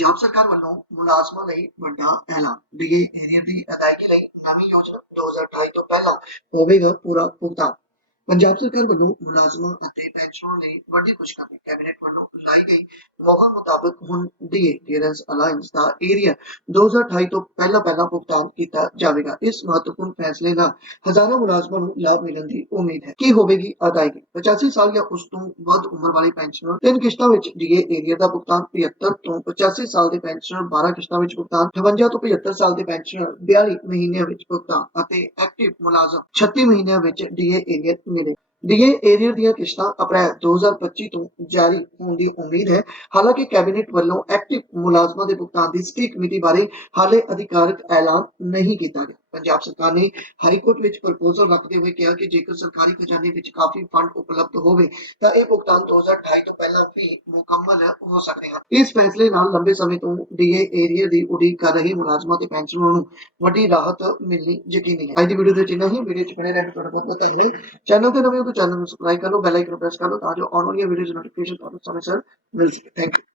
ਪੰਜਾਬ ਸਰਕਾਰ ਵੱਲੋਂ ਮੁਲਾਜ਼ਮਾਂ ਲਈ ਵੱਡਾ ਐਲਾਨ ਡੀਏ ਏਰੀਆ ਦੀ ਅਦਾਇਗੀ ਲਈ ਨਵੀਂ ਯੋਜਨਾ 2028 ਤੋਂ ਪਹਿਲਾਂ ਹੋਵੇਗਾ ਪੂਰਾ ਭੁਗਤਾਨ। ਪੰਜਾਬ ਸਰਕਾਰ ਵੱਲੋਂ ਮੁਲਾਜ਼ਮਾਂ ਅਤੇ ਪੈਨਸ਼ਨਰਾਂ ਲਈ ਵੱਡੀ ਖੁਸ਼ਖਬਰੀ ਕੈਬਨਿਟ ਵੱਲੋਂ ਲਾਈ ਗਈ ਮੋਹਰ ਮੁਤਾਬਕ ਹੁਣ ਡੀਏ ਅਲਾਈਅੰਸ ਦਾ ਏਰੀਆ 2028 ਤੋਂ ਪਹਿਲਾਂ ਪਹਿਲਾਂ ਭੁਗਤਾਨ ਕੀਤਾ ਜਾਵੇਗਾ। ਇਸ ਮਹੱਤਵਪੂਰਨ ਫੈਸਲੇ ਨਾਲ ਹਜ਼ਾਰਾਂ ਮੁਲਾਜ਼ਮਾਂ ਨੂੰ ਲਾਭ ਮਿਲਣ ਦੀ ਉਮੀਦ ਹੈ। ਕੀ ਹੋਵੇਗੀ ਅਦਾਇਗੀ? 85 ਸਾਲ ਜਾਂ ਉਸ ਤੋਂ ਵੱਧ ਉਮਰ ਵਾਲੇ ਪੈਨਸ਼ਨਰ ਤਿੰਨ ਕਿਸ਼ਤਾਂ ਵਿੱਚ ਡੀਏ ਏਰੀਆ ਦਾ ਭੁਗਤਾਨ 75 ਤੋਂ 85 ਸਾਲ ਦੇ ਪੈਨਸ਼ਨਰ 12 ਕਿਸ਼ਤਾਂ ਵਿੱਚ ਭੁਗਤਾਨ 58 ਤੋਂ 75 ਸਾਲ ਦੇ ਪੈਨਸ਼ਨਰ 42 ਮਹੀਨਿਆਂ ਵਿੱਚ ਭੁਗਤਾਨ ਅਤੇ ਐਕਟਿਵ ਮੁਲਾਜ਼ਮ 36 ਮਹੀਨਿਆਂ ਵਿੱਚ ਡੀਏ ਏਰੀਆ ਮਿਲੇ ਡੀਏ ਏਰੀਅਰ ਦੀਆਂ ਕਿਸ਼ਤਾਂ ਅਪ੍ਰੈਲ 2025 ਤੋਂ ਜਾਰੀ ਹੋਣ ਦੀ ਉਮੀਦ ਹੈ। ਹਾਲਾਂਕਿ ਕੈਬਨਿਟ ਵੱਲੋਂ ਐਕਟਿਵ ਮੁਲਾਜ਼ਮਾਂ ਦੇ ਭੁਗਤਾਨ ਦੀ ਸਟੀਕ ਮਿਤੀ ਬਾਰੇ ਹਾਲੇ ਅਧਿਕਾਰਕ ਐਲਾਨ ਨਹੀਂ ਕੀਤਾ ਗਿਆ। ਪੰਜਾਬ ਸਰਕਾਰ ਨੇ ਹਾਈ ਕੋਰਟ ਵਿੱਚ ਪ੍ਰਪੋਜ਼ਲ ਰੱਖਦੇ ਹੋਏ ਕਿਹਾ ਕਿ ਜੇਕਰ ਸਰਕਾਰੀ ਖਜ਼ਾਨੇ ਵਿੱਚ ਕਾਫੀ ਫੰਡ ਉਪਲਬਧ ਹੋਵੇ, ਤਾਂ ਇਹ ਭੁਗਤਾਨ 2028 ਤੋਂ ਪਹਿਲਾਂ ਵੀ ਮੁਕੰਮਲ ਹੋ ਸਕਦੇ ਹਨ। ਇਸ ਫੈਸਲੇ ਨਾਲ ਲੰਬੇ ਸਮੇਂ ਤੋਂ ਡੀਏ ਏਰੀਆ ਦੀ ਉਡੀਕ ਕਰ ਰਹੇ ਮੁਲਾਜ਼ਮਾਂ ਤੇ ਪੈਨਸ਼ਨਰਾਂ ਨੂੰ ਵੱਡੀ ਰਾਹਤ ਮਿਲਣੀ ਯਕੀਨੀ ਹੈ। ਅੱਜ ਦੀ ਵੀਡੀਓ ਦੇ ਵਿੱਚ ਇੰਨਾ ਹੀ। ਵੀਡੀਓ ਚ ਬਣੇ ਰਹਿਣ ਤੁਹਾਡਾ ਬਹੁਤ ਬਹੁਤ ਧੰਨਵਾਦ। ਚੈਨਲ ਤੇ ਨਵੇਂ ਹੋ ਤਾਂ ਚੈਨਲ ਨੂੰ ਸਬਸਕ੍ਰਾਈਬ ਕਰ ਲਓ ਬੈਲ ਆਈਕਨ ਪ੍ਰੈਸ ਕਰ ਲਓ ਤਾਂ ਜੋ ਆਉਣ ਵਾਲੀਆਂ ਵੀਡੀਓਜ਼ ਨੋਟੀਫਿਕੇਸ਼ਨ ਤੁਹਾਨੂੰ ਸਮੇਂ ਸਿਰ ਮਿਲ ਸਕੇ। Thank you